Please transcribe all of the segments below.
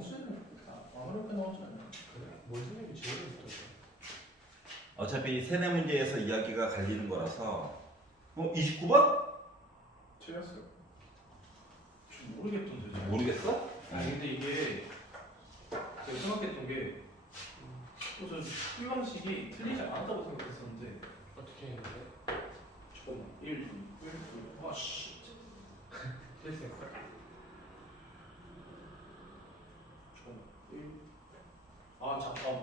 원수는 어렵게 나오지 않나? 그래? 뭘 생각이 제일 어렵던데? 어차피 세네 문제에서 이야기가 갈리는 거라서 29번? 틀렸어요. 좀 모르겠던데. 잘. 모르겠어? 아니 근데 이게 제가 생각했던 게 저 수형식이 틀리지 않았다고 생각했었는데 어떻게 했는데? 잠깐만 1, 2, 1, 2, 아씨 실수했어? 잠깐만 1 잠깐만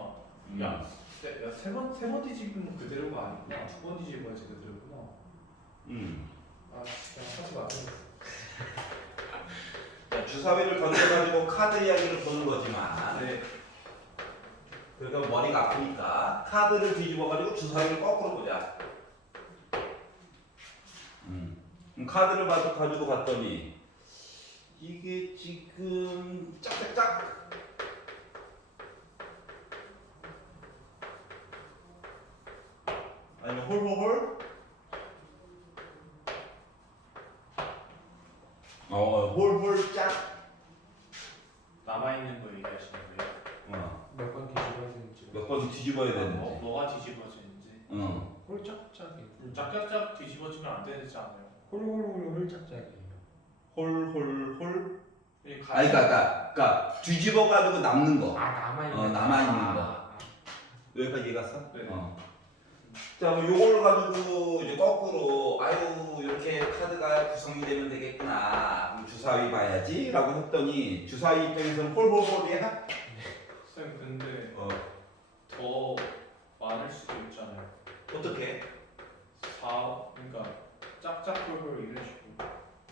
음. 야세번 뒤집으면 그대로가 아니구나. 두 번 뒤집어야지 그대로구나. 그냥 하지 마. 자, 주사위를 던져가지고 카드 이야기를 보는 거지만 네. 그러니까 머리가 아프니까 카드를 뒤집어가지고 주사위를 거꾸로 보자. 카드를 가지고 봤더니 이게 지금 짝짝짝 아니면 홀홀홀? 홀홀 짝. 남아있는 거 얘기하시는 거예요? 몇 번 뒤집어야 되는지. 몇 번 뒤집어야 되는지. 뭐가 뒤집어지는지. 홀짝짝이. 짝짝짝 뒤집어지면 안 되지 않아요? 홀짝짝이에요. 홀홀홀. 이 아니 그러니까 뒤집어가지고 남는 거. 남아있는 남아있는 거. 여기까지 이해갔어? 네. 자, 뭐 요걸 가지고 이제 거꾸로 아유 이렇게 카드가 구성이 되면 되겠구나. 그럼 주사위 봐야지라고 했더니 주사위 입장에서는 홀홀홀이야. 쌤 근데 어. 더 많을 수도 있잖아요. 어떻게? 그러니까 짝짝 홀홀 이런 식으로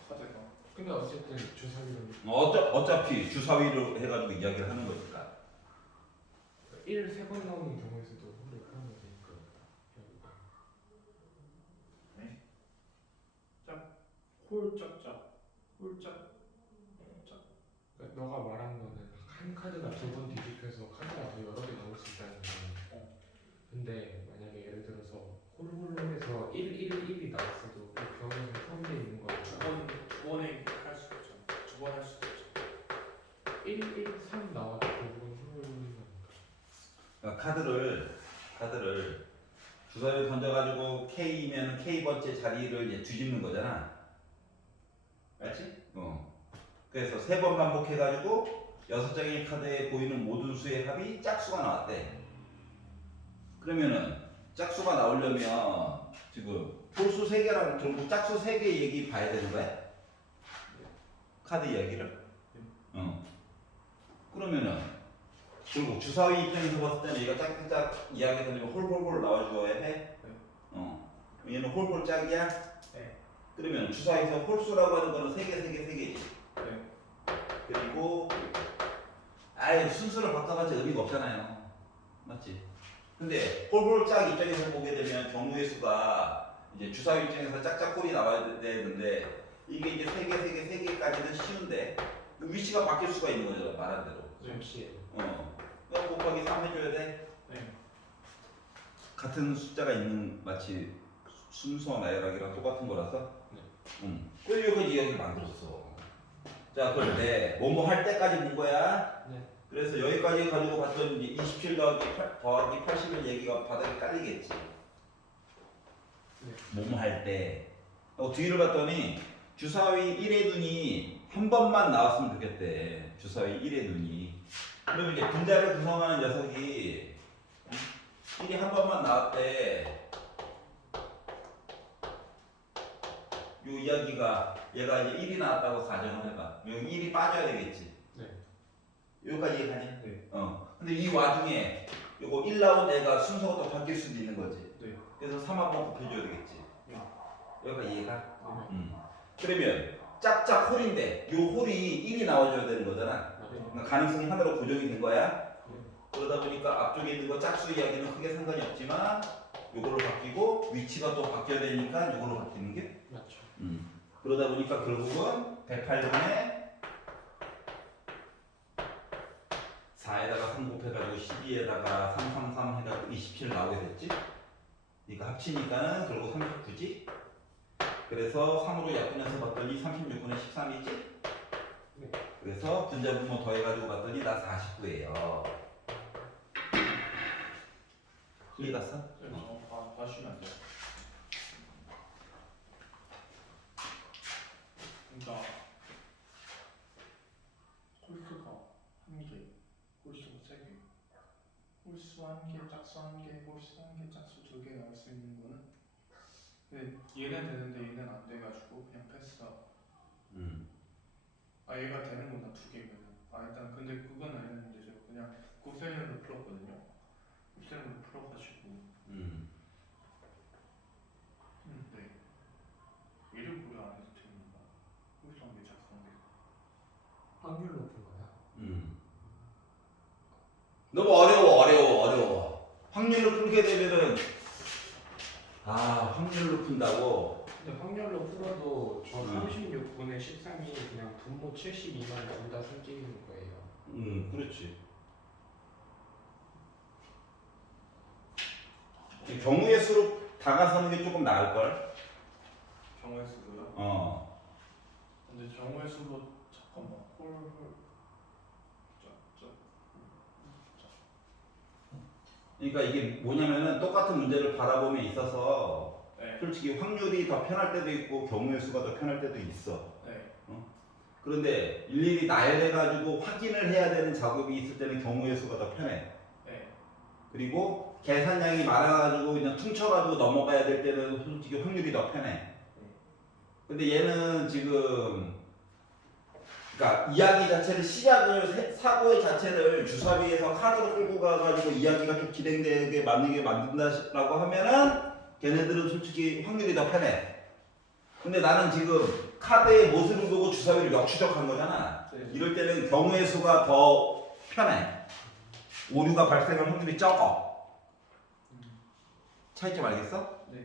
카드가. 근데 어쨌든 주사위는 어차피 주사위를 해가지고 이야기를 하는 거니까. 1, 3번 나오는 경우에서도 홀을 하면 되니까. 홀짝짝 홀짝 짝. 그러니까 너가 말한 거는 한 카드가 두 번 뒤집혀서 카드가 더 여러 개 나올 수 있다는 거야. 근데 만약에 예를 들어서 홀홀홀에서 1, 1, 1이 나왔어도 그 경우에는 포함되어 있는 거야. 두 번에 할 수도 있잖아. 두 번 할 수도 있잖아. 1, 1, 3 나와도 결국은 홀홀홀이니까. 그러니까 카드를 주사위를 던져가지고 K면 K 번째 자리를 이제 뒤집는 거잖아. 맞지? 그래서 3번 반복해가지고 6장의 카드에 보이는 모든 수의 합이 짝수가 나왔대. 그러면은 짝수가 나오려면 지금 홀수 3개랑 결국 짝수 3개 얘기 봐야 되는 거야? 카드 이야기를? 그러면은 그리고 주사위 입장에서 봤을 때는 얘가 짝짝짝 이야기 되면 홀홀홀 나와줘야 해? 얘는 홀홀 짝이야? 네. 그러면 주사위에서 홀수라고 하는 거는 3개지. 네. 그리고 아예 순서를 바꿔봤자 의미가 없잖아요. 맞지? 근데 홀홀 짝 입장에서 보게 되면 경우의 수가 이제 주사위 입장에서 짝짝홀이 나와야 되는데 이게 이제 3개까지는 쉬운데 위치가 바뀔 수가 있는 거죠. 말한 대로. 잠시에. 그럼 곱하기 3 해줘야 돼. 네. 같은 숫자가 있는 마치 순서 나열하기랑 똑같은 거라서. 그래서 여기까지 이야기를 만들었어. 자, 그런데 뭐뭐 할 때까지 본 거야. 네. 그래서 여기까지 가지고 봤더니 이제 27 더하기 80을 얘기가 바닥에 깔리겠지. 네. 뭐뭐 할 때. 뒤를 봤더니 주사위 1의 눈이 한 번만 나왔으면 좋겠대. 주사위 1의 눈이. 그러면 이제 분자를 구성하는 녀석이 1이 한 번만 나왔대. 요 이야기가 얘가 이제 1이 나왔다고 가정을 해봐. 여기 1이 빠져야 되겠지. 네. 여기까지 이해가니? 네. 근데 이 와중에 요거 1 나온 애가 순서가 또 바뀔 수도 있는 거지. 네. 그래서 3 한번 곱해줘야 되겠지. 네. 여기까지 이해가? 네. 그러면 짝짝 홀인데 요 홀이 1이 나와줘야 되는 거잖아. 그러니까 가능성이 하나로 고정이 된 거야. 그러다 보니까 앞쪽에 있는 거 짝수 이야기는 크게 상관이 없지만 요걸로 바뀌고 위치가 또 바뀌어야 되니까 요걸로 바뀌는 게 맞죠. 그러다 보니까 결국은 108분에 4에다가 3 곱해가지고 12에다가 333 해가지고 27 나오게 됐지. 그러니까 합치니까는 결국 39지. 그래서 3으로 약분해서 봤더니 36분의 13이지. 네. 그래서 전자분모 더해가지고 봤더니 나 49예요. 이해 갔어? 봐주시면 안 돼요? 그러니까 홀수가 한 개, 홀수가 세 개, 홀수 한 개, 짝수 한 개, 홀수 한 개, 짝수 두 개 나올 수 있는 거는 근데 얘는 되는데 얘는 안 돼가지고 그냥 패스하고 아 얘가 되는구나 두 개면은 일단 근데 그건 아니었는데 제가 그냥 곱셈으로 풀었거든요. 곱셈으로 풀어가지고 네 얘를 고려 안 해도 되는가? 홀수 한 개, 짝수 한 개. 확률로 푼 거야. 너무 어려워. 확률로 풀게 되면은 확률로 푼다고. 근데 확률로 풀어도 저 음. 36분의 13이 그냥 분모 72만 둘 다 숨기는 거예요. 그렇지. 이 경우의 수로 다가서는 게 조금 나을 걸. 경우의 수로요? 근데 경우의 수로 잠깐만 그러니까 이게 뭐냐면은 똑같은 문제를 바라봄에 있어서 네. 솔직히 확률이 더 편할 때도 있고 경우의 수가 더 편할 때도 있어. 네. 그런데 일일이 나열해가지고 확인을 해야 되는 작업이 있을 때는 경우의 수가 더 편해. 네. 그리고 계산량이 많아가지고 그냥 퉁쳐가지고 넘어가야 될 때는 솔직히 확률이 더 편해. 근데 얘는 지금 그러니까 이야기 자체를 사고의 자체를 주사위에서 카드로 끌고 가가지고 이야기가 좀 진행되게 만든다라고 하면은 걔네들은 솔직히 확률이 더 편해. 근데 나는 지금 카드의 모습을 보고 주사위를 역추적한 거잖아. 네. 이럴 때는 경우의 수가 더 편해. 오류가 발생할 확률이 적어. 차이점 알겠어? 네.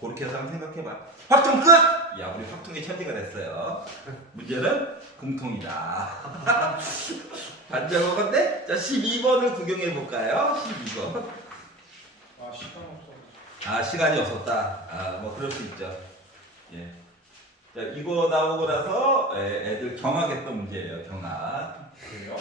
그렇게 해서 한번 생각해봐. 확통 끝! 야, 우리 확통의 천재가 됐어요. 문제는 공통이다. 반장어건데? 자, 12번을 구경해볼까요? 12번. 시간 없어. 시간이 없었다. 뭐, 그럴 수 있죠. 예. 자, 이거 나오고 나서 애들 경악했던 문제예요, 경악. 그래요?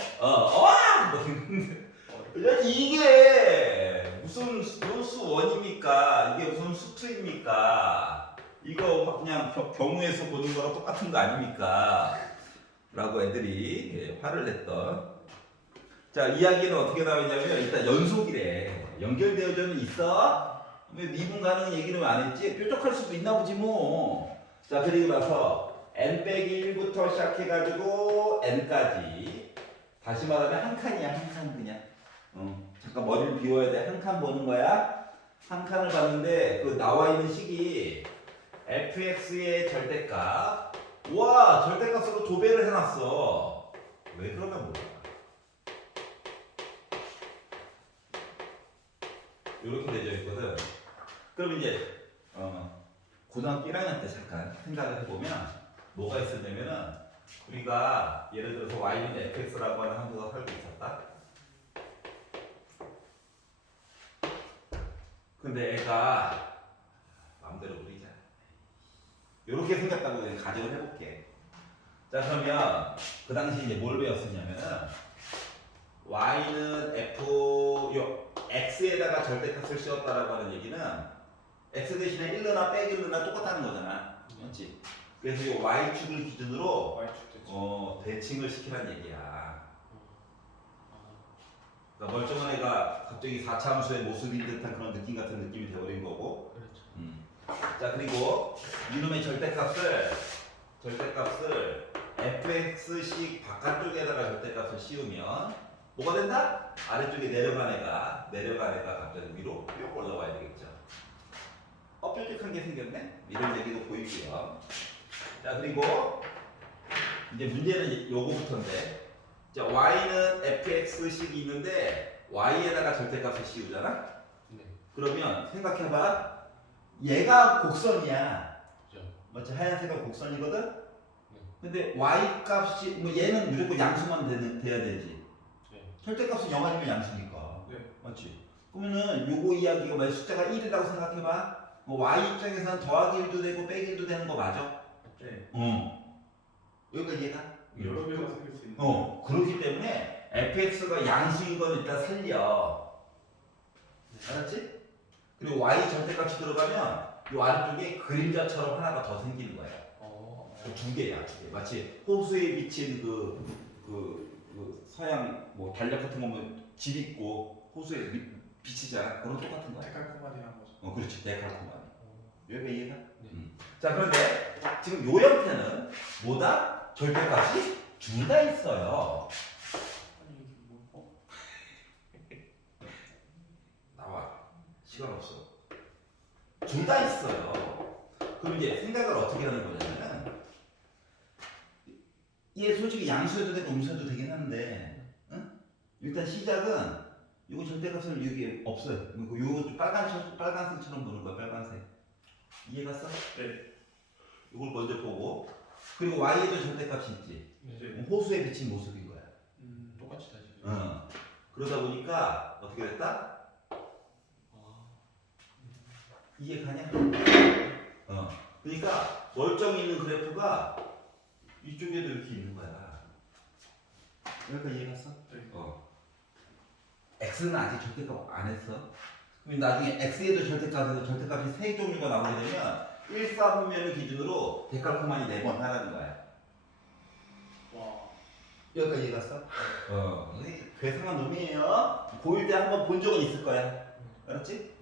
이게 무슨 수원입니까? 이게 무슨 수투입니까? 이거 그냥 경우의 수 보는 거랑 똑같은 거 아닙니까? 라고 애들이 화를 냈던. 자, 이야기는 어떻게 나오냐면 일단 연속이래. 연결되어져는 있어? 왜 미분 가능 얘기는 왜 안 했지? 뾰족할 수도 있나 보지 뭐. 자, 그리고 나서 n-1부터 시작해가지고 n까지. 다시 말하면 한 칸이야, 한 칸 그냥. 잠깐 머리를 비워야 돼. 한 칸 보는 거야. 한 칸을 봤는데 그 나와 있는 식이 fx의 절대값. 와, 절대값으로 도배를 해놨어. 왜 그러면 몰라. 이렇게 되어 있거든. 그럼 이제 고등학교 1학년 때 잠깐 생각을 해보면 뭐가 있었냐면은 우리가 예를 들어서 y는 fx라고 하는 함수가 살고 있었다. 근데 애가 마음대로 그리자. 이렇게 생겼다고 그냥 가정을 해볼게. 자, 그러면 그 당시 이제 뭘 배웠었냐면은 y는 x에다가 절대값을 씌웠다라고 하는 얘기는 x 대신에 1르나 빼기 1르나 똑같다는 거잖아. 맞지? 그래서 이 y축을 기준으로 Y축 대칭. 대칭을 시키란 얘기야. 그러니까 멀쩡한 애가 갑자기 4차 함수의 모습인 듯한 그런 느낌 같은 느낌이 되어버린 거고. 그렇죠. 자, 그리고 이놈의 절대값을 fx식 바깥쪽에다가 절대값을 씌우면 뭐가 된다? 아래쪽에 내려간 애가 갑자기 위로 뿅 올라와야 되겠죠. 뾰족한 게 생겼네? 이런 얘기도 보이고요. 자, 그리고 이제 문제는 요거부터인데, 자, y는 fx식이 있는데 y에다가 절대값을 씌우잖아? 네. 그러면 생각해봐. 얘가 곡선이야. 그죠. 맞지? 하얀색은 곡선이거든? 네. 근데 y 값이, 뭐 얘는 무조건 양수만 돼야 되지. 네. 절대값은 0 아니면 양수니까. 네. 맞지? 그러면은 요거 이야기가 만약 숫자가 1이라고 생각해봐. 뭐 y 입장에서는 더하기 1도 되고 빼기 1도 되는 거 맞아? 네. 여기까지 이해가? 여러 개가 생길 수 있는. 그렇기 때문에 fx가 양수인 건 일단 살려. 알았지? 그리고 y 절대값이 들어가면 이 아래쪽에 그림자처럼 하나가 더 생기는 거야. 두 개야, 두 개. 마치 호수에 비친 그 서양 뭐 달력 같은 거 보면 집 있고 호수에 비치잖아. 그런 똑같은 거야. 데칼코마니라는 거죠. 그렇지. 데칼코마니. 여기가 이해가? 네. 자, 그런데 지금 요 형태는 뭐다? 절대값이 둘 다 있어요. 아니 이게 뭐? 나와. 시간 없어. 둘 다 있어요. 그럼 이제 생각을 어떻게 하는 거냐면은 얘 솔직히 양수여도 되고 음수여도 되긴 하는데 일단 시작은 이거 절대값은 여기 없어요. 이거 좀 빨간색처럼 보는 거야. 빨간색. 이해갔어? 네. 이걸 먼저 보고 그리고 y에도 절대값이 있지. 네. 호수에 비친 모습인 거야. 똑같이 다시. 그러다 보니까 어떻게 됐다? 이게 가냐? 그러니까 멀쩡히 있는 그래프가 이쪽에도 이렇게 있는 거야. 그러니까 이해갔어? 네. x는 아직 절대값 안 했어. 그럼 나중에 x에도 절대값이 세 종류가 나오게 되면 1, 4분면을 기준으로 데칼코마니 4번 하라는 거야. 와. 여기까지 이해갔어? 괴상한 놈이에요. 고1 때 한번 본 적은 있을 거야. 알았지?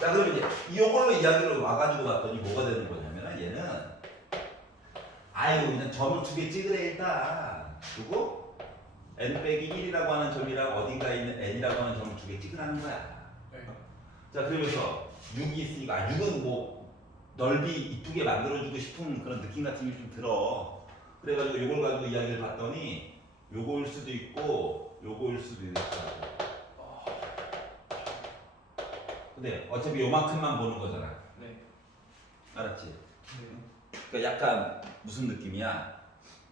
자, 그럼 이제 이걸로 이야기를 와가지고 봤더니 뭐가 되는 거냐면 얘는 아유 그냥 점을 2개 찍으래 일단. 그리고 n-1이라고 하는 점이랑 어딘가에 있는 n이라고 하는 점을 2개 찍으라는 거야. 네. 자, 그러면서 6이 있으니까 6은 뭐 넓이 이쁘게 만들어주고 싶은 그런 느낌 같은 게 좀 들어. 그래가지고 이걸 가지고 이야기를 봤더니 요거일 수도 있고 요거일 수도 있고. 근데 어차피 요만큼만 보는 거잖아. 네. 알았지? 네. 그러니까 약간 무슨 느낌이야?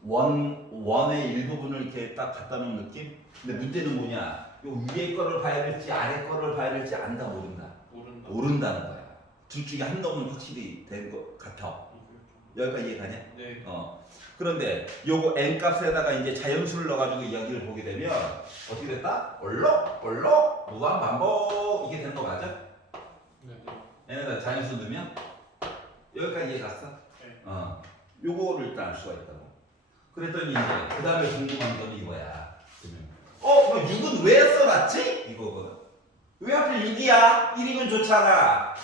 원의 일부분을 이렇게 딱 갖다 놓은 느낌? 근데 문제는 뭐냐? 요 위에 거를 봐야 될지 아래 거를 봐야 될지 안다 모른다. 모른다는 거야. 둘 중에 한 놈은 확실히 된 것 같아. 여기까지 이해가냐? 네. 그런데 요거 n 값에다가 이제 자연수를 넣어가지고 이야기를 보게 되면 어떻게 됐다? 얼럭 무한 반복 이게 되는 거 맞아? 네. 얘네다 자연수 넣으면 여기까지 이해 갔어? 네. 요거를 일단 알 수가 있다고. 그랬더니 이제 그 다음에 궁금한 건 이거야. 그럼 6은 왜 써놨지? 이거거든. 왜 하필 6이야? 1이면 좋잖아.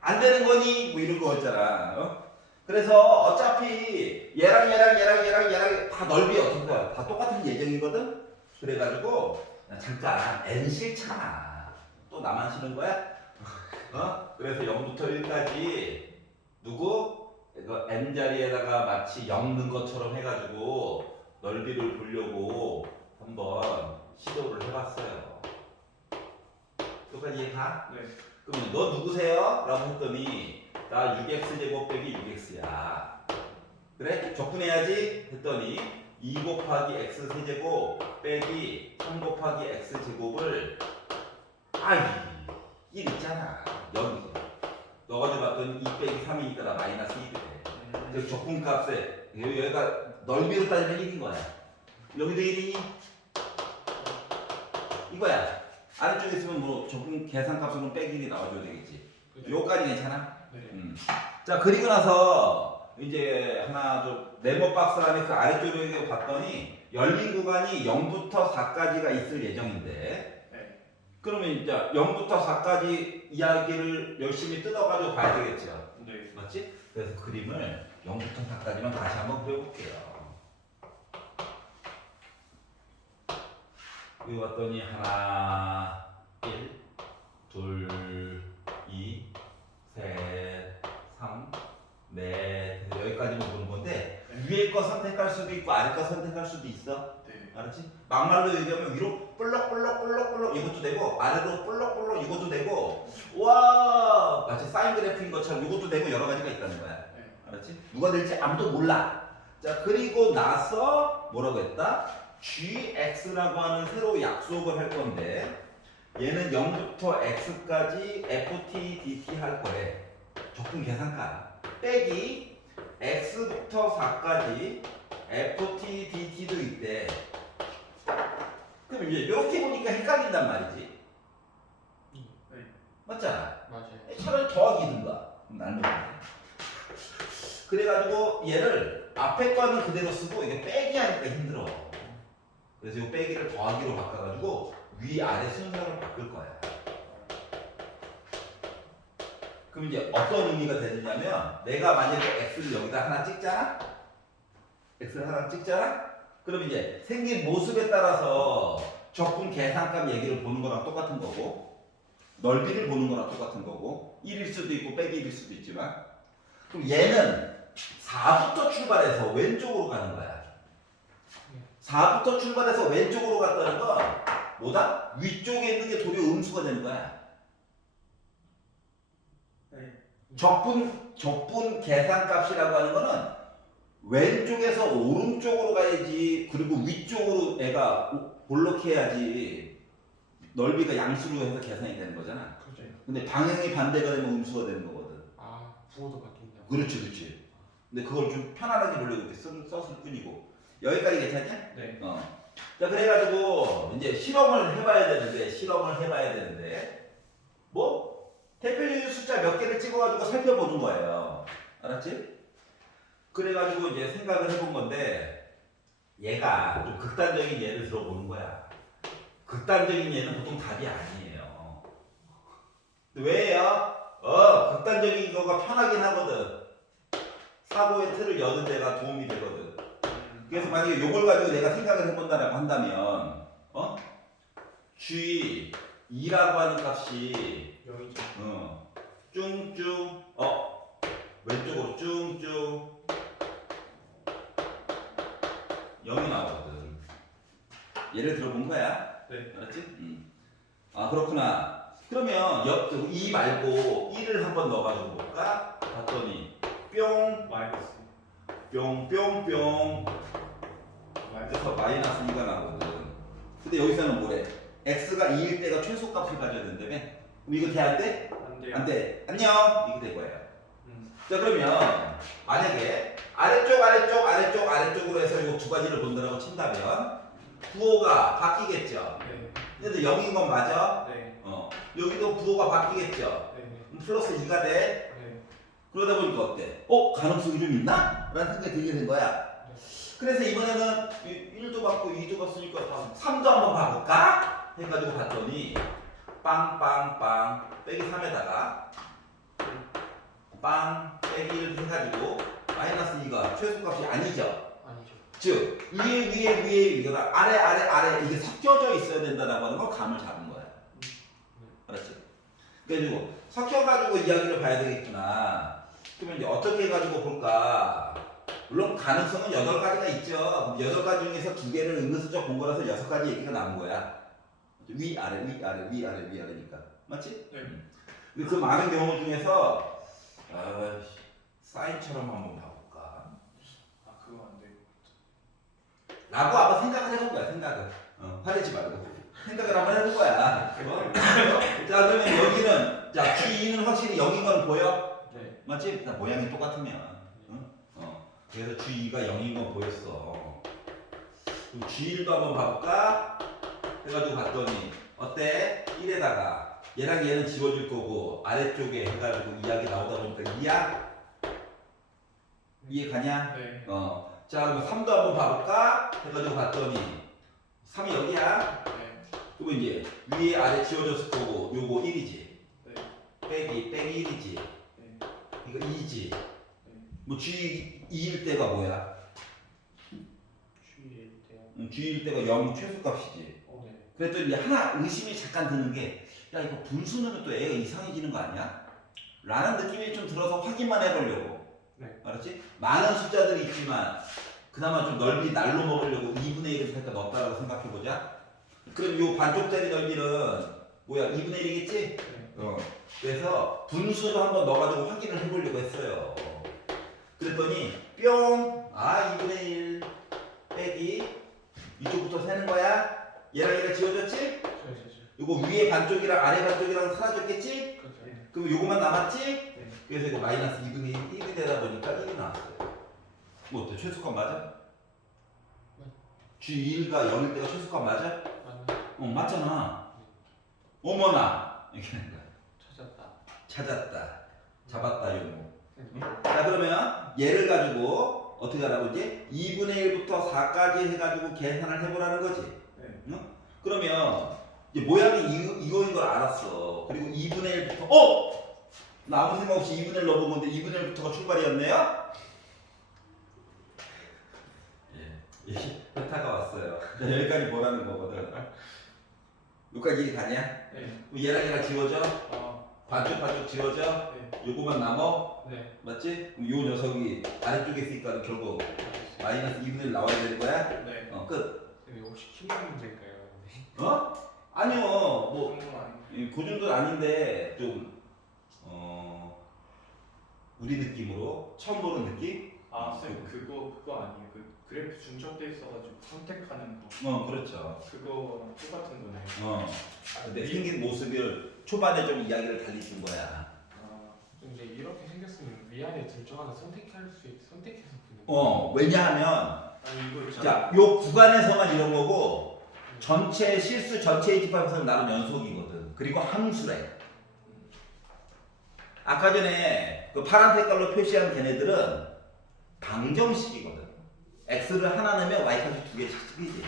안 되는 거니? 뭐 이런 거 있잖아. 그래서 어차피 얘랑 다 넓이 어떻게 봐? 다 똑같은 예정이거든? 그래가지고 잠깐 n 싫잖아. 또 나만 싫은 거야? 그래서 0부터 1까지 누구? 이거 n 자리에다가 마치 0 넣은 것처럼 해가지고 넓이를 보려고 한번 시도를 해봤어요. 여기까지 이해가? 네. 그러면 너 누구세요? 라고 했더니 나 6x제곱 빼기 6x야. 그래? 적분해야지? 했더니 2 곱하기 x 세제곱 빼기 3 곱하기 x 제곱을 1 있잖아. 여기 넣어가지고 봤더니 2 빼기 3이니까 나 마이너스 1이 돼. 그래서 적분값에 여기가 넓이로 따지면 1인 거야. 여기도 1이니? 이거야. 아래쪽에 있으면 뭐 적분 계산값으로 빼기 1이 나와줘야 되겠지. 요까지 괜찮아? 네. 자, 그리고 나서 이제 하나 좀 네모 박스 안에 그 아래쪽으로 봤더니 열린 구간이 0부터 4까지가 있을 예정인데 네. 그러면 이제 0부터 4까지 이야기를 열심히 뜯어가지고 봐야 되겠죠. 네. 맞지? 그래서 그림을 0부터 4까지만 다시 한번 그려볼게요. 여기 봤더니 하나, 1, 2, 2, 3, 3, 4 여기까지만 보는 건데 위에 거 선택할 수도 있고 아래 거 선택할 수도 있어. 네. 알았지? 막말로 얘기하면 위로 볼록 이것도 되고 아래로 볼록 이것도 되고 와 마치 사인 그래프인 것처럼 이것도 되고 여러 가지가 있다는 거야. 네. 알았지? 누가 될지 아무도 몰라. 자, 그리고 나서 뭐라고 했다? gx라고 하는 새로 약속을 할 건데 얘는 0부터 x까지 ft dt 할 거래. 적분 계산가 빼기 x부터 4까지 ft dt도 있대. 그럼 이제 이렇게 보니까 헷갈린단 말이지. 맞잖아. 맞아요. 차라리 더하기든가. 나는 그래가지고 얘를 앞에 거는 그대로 쓰고 이게 빼기 하니까 힘들어. 그래서 이 빼기를 더하기로 바꿔가지고 위아래 순서를 바꿀 거야. 그럼 이제 어떤 의미가 되느냐면 내가 만약에 x를 여기다 하나 찍잖아? x를 하나 찍잖아? 그럼 이제 생긴 모습에 따라서 적분 계산값 얘기를 보는 거랑 똑같은 거고 넓이를 보는 거랑 똑같은 거고 1일 수도 있고 빼기 1일 수도 있지만 그럼 얘는 4부터 출발해서 왼쪽으로 가는 거야. 4부터 출발해서 왼쪽으로 갔다는 건 뭐다? 위쪽에 있는 게 도리어 음수가 되는 거야. 적분 계산값이라고 하는 거는 왼쪽에서 오른쪽으로 가야지 그리고 위쪽으로 애가 볼록해야지 넓이가 양수로 해서 계산이 되는 거잖아. 그죠. 근데 방향이 반대가 되면 음수가 되는 거거든. 아 부호도 바뀐다. 그렇지, 그렇지. 근데 그걸 좀 편안하게 보려고 이렇게 썼을 뿐이고. 여기까지 괜찮냐? 네. 자, 그래가지고 이제 실험을 해봐야 되는데 뭐 대표적인 숫자 몇 개를 찍어가지고 살펴보는 거예요. 알았지? 그래가지고 이제 생각을 해본 건데 얘가 좀 극단적인 예를 들어보는 거야. 극단적인 예는 보통 답이 아니에요. 왜요? 극단적인 거가 편하긴 하거든. 사고의 틀을 여는 데가 도움이 되거든. 그래서 만약에 요걸 가지고 내가 생각을 해본다라고 한다면 G2라고 하는 값이 0이죠. 쭝쭝 왼쪽으로 쭝쭝 0이 나오거든. 예를 들어본 거야. 네. 알았지? 아 그렇구나. 그러면 2 말고 1을 한번 넣어가지고 볼까? 봤더니 뿅 마이너스. 뿅뿅뿅 그래서 마이너스 2가 나오거든. 근데 여기서는 뭐래? x가 2일 때가 최소값을 가져야 된다며? 그럼 이거 돼 안 돼? 안 돼요. 안 돼. 안녕. 이거 될 거예요. 자 그러면 만약에 아래쪽으로 해서 이 두 가지를 본다라고 친다면 부호가 바뀌겠죠. 네. 근데 0인 건 맞아? 네. 여기도 부호가 바뀌겠죠. 네. 그럼 플러스 2가 돼. 네. 그러다 보니까 어때? 가능성이 좀 있나? 라는 생각이 들게 된 거야. 그래서 이번에는 1도 받고 2도 봤으니까 3도 한번 봐볼까? 해가지고 봤더니 빵빵빵 빼기 3에다가 빵 빼기 1 해가지고 마이너스 2가 최소값이 아니죠. 아니죠. 즉 위에 이거가 아래 이게 섞여져 있어야 된다라고 하는 걸 감을 잡은 거야. 알았지? 그래가지고 섞여가지고 이야기를 봐야 되겠구나. 그러면 이제 어떻게 해가지고 볼까? 물론 가능성은 8가지가 있죠. 8가지 중에서 2개를 은근슬쩍 본 거라서 6가지 얘기가 남은 거야. 위아래니까. 맞지? 네. 근데 그 많은 경우 중에서 사인처럼 한번 봐볼까? 아 그거 안 돼. 라고 한번 생각을 해본 거야. 생각을. 화내지 말고. 생각을 한번 해본 거야. 자 그러면 여기는 자 G2는 확실히 0인 건 보여? 네. 맞지? 다 모양이 똑같으면. 그래서 G2가 0인 건 보였어. 그럼 G1도 한번 봐볼까? 해가지고 봤더니 어때? 1에다가 얘랑 얘는 지워질 거고 아래쪽에 해가지고 이야기 나오다 보니까 이해 가냐? 네. 자 그럼 3도 한번 봐볼까? 해가지고 봤더니 3이 여기야. 네. 그리고 이제 위에 아래 지워졌을 거고 요거 1이지. 네. 빼기 1이지. 네. 이거 2지. 네. 뭐 G2일 때가 뭐야? G일 때요. G일 때가 0 최소값이지. 네. 그랬더니 이제 하나 의심이 잠깐 드는 게 야 이거 분수 넣으면 또 애가 이상해지는 거 아니야? 라는 느낌이 좀 들어서 확인만 해보려고. 네. 알았지? 많은 숫자들이 있지만 그나마 좀 넓이 날로 먹으려고 2분의 1을 살짝 넣었다라고 생각해보자. 그럼 요 반쪽짜리 넓이는 뭐야? 2분의 1이겠지? 네. 그래서 분수를 한번 넣어가지고 확인을 해보려고 했어요. 그랬더니 뿅! 2분의 1 빼기 이쪽부터 세는 거야? 얘랑 얘가 지워졌지? 저. 이거 위에 반쪽이랑 아래 반쪽이랑 사라졌겠지? 그죠. 그럼 요거만 남았지? 네. 그래서 이거 마이너스 2분의 1이 되다 보니까 1이 나왔어요. 뭐 어때? 최소값 맞아? G1가 0일 때가 최소값 맞아? 맞나? 맞잖아. 어머나 이렇게 하는 거야. 찾았다. 잡았다 요거. 자 그러면 얘를 가지고 어떻게 하라고 이제 2분의 1부터 4까지 해가지고 계산을 해보라는 거지. 네. 응? 그러면 이제 모양이 이거인 걸 알았어. 그리고 2분의 1부터 나 아무 생각 없이 2분의 1 넣어본 건데 2분의 1부터가 출발이었네요. 예, 현타가 왔어요. 여기까지 보라는 거거든. 여기까지 이해 가냐? 네. 그럼 얘랑 지워져? 아, 반쪽 지워져? 네. 요거만 남어? 네. 맞지? 그럼 요 녀석이 아래쪽에 있으니까 결국 마이너스 2분의 1 나와야 되는 거야? 네. 끝. 이거 혹시 키우는 문제인가요? 아니요. 뭐 그런 건 아니고. 그 정도는 아닌데 좀 우리 느낌으로 처음 보는 느낌? 아, 쌤 그거 아니에요. 그 그래프 준척돼 있어가지고 선택하는 거. 그렇죠. 그거 똑같은 거네요. 근데 생긴 모습을 초반에 좀 이야기를 달리 준 거야. 아, 근데 이렇게 생겼으면 위안에 둘 중 하나 선택해서 보는 왜냐하면 아니 이거 있잖아. 자, 요 구간에서만 이런 거고 전체 실수 전체의 집합에서는 나름 연속이거든. 그리고 함수래. 아까 전에 그 파란 색깔로 표시한 걔네들은 방정식이거든. x를 하나 내면 y값이 두 개씩 쓰이지.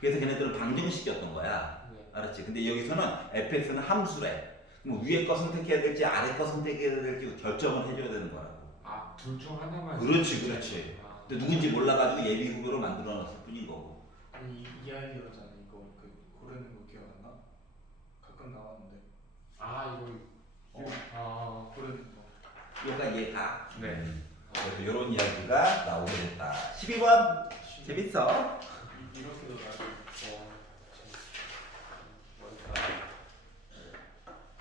그래서 걔네들은 방정식이었던 거야. 네. 알았지? 근데 여기서는 fx는 함수래. 그럼 위에 거 선택해야 될지 아래 거 선택해야 될지 결정을 해줘야 되는 거라고. 아, 둘 중 하나만. 그렇지. 아, 근데 누군지 몰라가지고 예비 구별로 만들어 놨을 뿐인 거고. 아니 이 아이디어잖아. 이거 그 고르는 거 기억 안 나? 가끔 나왔는데. 이거. 고르는 거. 여기까지 이해가. 네. 그래서 이런 이야기가 나오게 됐다. 12번 재밌어. 이렇게도 나도.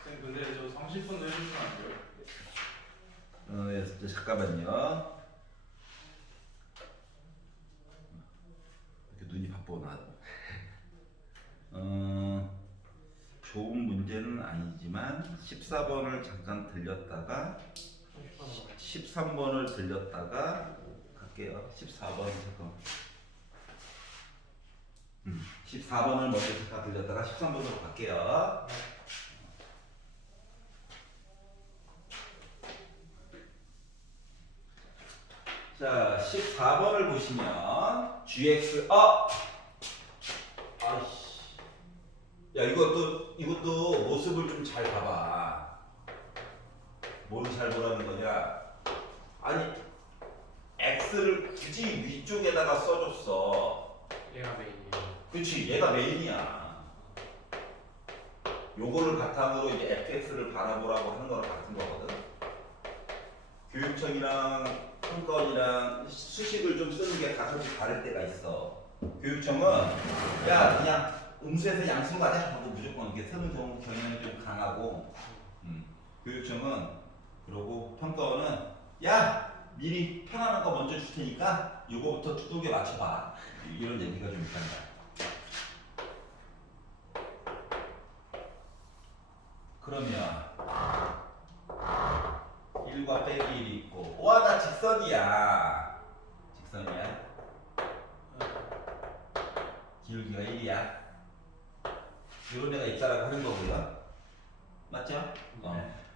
쌤 근데 저 30분도 해주시면 안 돼요? 잠깐만요. 이렇게 눈이 바빠 나. 좋은 문제는 아니지만 14번을 잠깐 들렸다가 13번을 들렸다가 갈게요. 14번 잠깐. 14번을 먼저 잠깐 들렸다가 13번으로 갈게요. 자, 14번을 보시면 gx 아이씨. 야, 이것도 모습을 좀 잘 봐봐. 뭘 잘 보라는 거냐? 아니, x를 굳이 위쪽에다가 써줬어. 얘가 메인이에요. 그렇지, 얘가 메인이야. 요거를 바탕으로 이제 fx를 바라보라고 하는 거랑 같은 거거든. 교육청이랑 평가원이랑 수식을 좀 쓰는 게 가끔씩 다를 때가 있어. 교육청은 야 그냥 음수에서 양수로 가자 하고 무조건 이렇게 쓰는 경향이 좀 강하고, 교육청은 그러고 평가원은 야 미리 편안한 거 먼저 줄 테니까 요거부터 두둑에 맞춰봐. 이런 얘기가 좀 있단다. 그러면 1과 빼기 1이 있고, 와 나 직선이야. 기울기가 1이야. 이런 애가 있다라고 하는 거고요. 맞죠?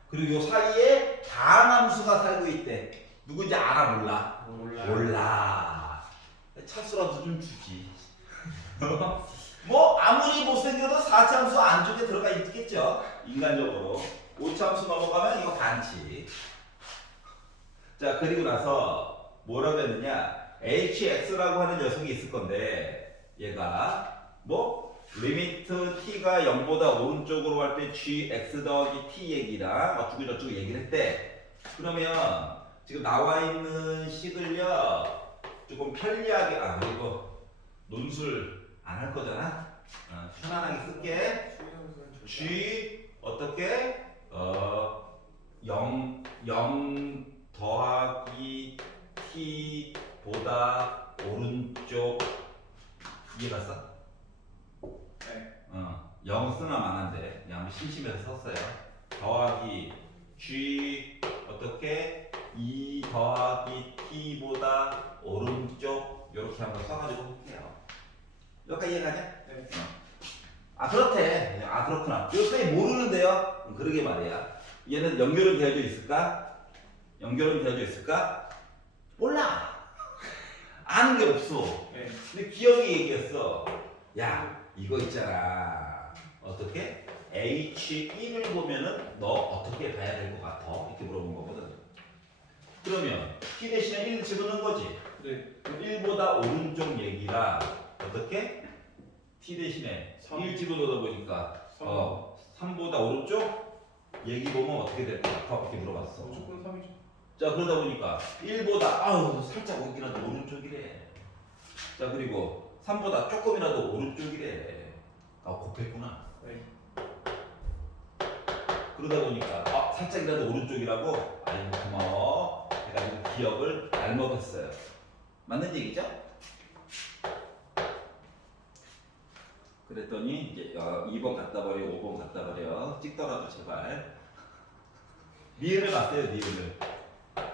그리고 요 사이에 다함수가 살고 있대. 누군지 알아 몰라? 몰라. 차수라도 좀 주지. 뭐 아무리 못생겨도 4차함수 안쪽에 들어가 있겠죠. 인간적으로. 5차함수 넘어가면 이거 반칙. 자, 그리고 나서 뭐라고 했느냐? hx라고 하는 녀석이 있을 건데 얘가 뭐 리미트 t가 0보다 오른쪽으로 갈 때 gx 더하기 t 얘기랑 어쩌고 저쩌고 얘기를 했대. 그러면 지금 나와 있는 식을요 조금 편리하게, 그리고 논술 안 할 거잖아. 편안하게 쓸게. g 어떻게 0 더하기 t보다 오른쪽. 이해갔어? 네. 0 쓰나 마나인데 그냥 심심해서 썼어요. 더하기 G 어떻게 2 더하기 T보다 오른쪽 이렇게 한번 써가지고 볼게요. 여기까지 이해가냐? 네. 아 그렇대. 아 그렇구나. 여기까지 모르는데요. 그러게 말이야. 얘는 연결은 되어져 있을까? 연결은 되어져 있을까? 몰라. 아는 게 없어. 네. 근데 기억이 얘기했어. 야 이거 있잖아. 어떻게? H1을 보면은 너 어떻게 봐야 될 것 같아? 이렇게 물어본 거거든. 그러면 T 대신에 1 집어넣은 거지. 네. 1보다 오른쪽 얘기라 어떻게? T 대신에 3. 1 집어넣어 보니까 3보다 오른쪽 얘기 보면 어떻게 될 것 같아? 이렇게 물어봤어. 무조건 3이죠. 자 그러다 보니까 1보다 아우 살짝 오기라도 오른쪽이래. 자 그리고 3보다 조금이라도 오른쪽이래. 아 곱했구나. 네. 그러다 보니까 살짝이라도 오른쪽이라고 아이고 고마워 해가지고 기억을 잘 먹었어요. 맞는 얘기죠? 그랬더니 이제 2번 갖다 버려 5번 갖다 버려 찍더라도 제발 니은을 봤어요. 니은을.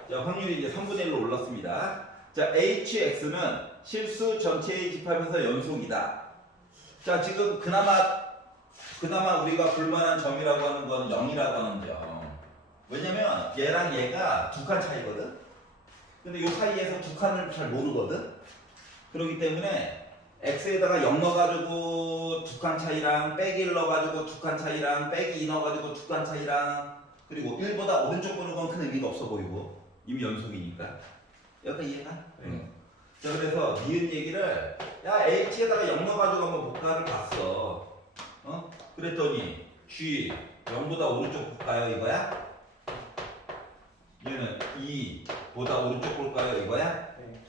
자 확률이 이제 3분의 1로 올랐습니다. 자 HX는 실수 전체의 집합에서 연속이다. 자 지금 그나마 우리가 볼만한 점이라고 하는 건 0이라고 하는 점. 왜냐면 얘랑 얘가 두 칸 차이거든. 근데 이 사이에서 두 칸을 잘 모르거든. 그렇기 때문에 x에다가 0 넣어가지고 두 칸 차이랑 빼기 1 넣어가지고 두 칸 차이랑 빼기 2 넣어가지고 두 칸 차이랑 그리고 1보다 오른쪽 보는 건 큰 의미가 없어 보이고 이미 연속이니까. 여기까지 이해가? 네. 자 그래서 니은 얘기를 야 h에다가 0 넣어가지고 한번 복합을 봤어. 그랬더니 G 0보다 오른쪽 볼까요 이거야? 얘는 2보다 오른쪽 볼까요 이거야? 네.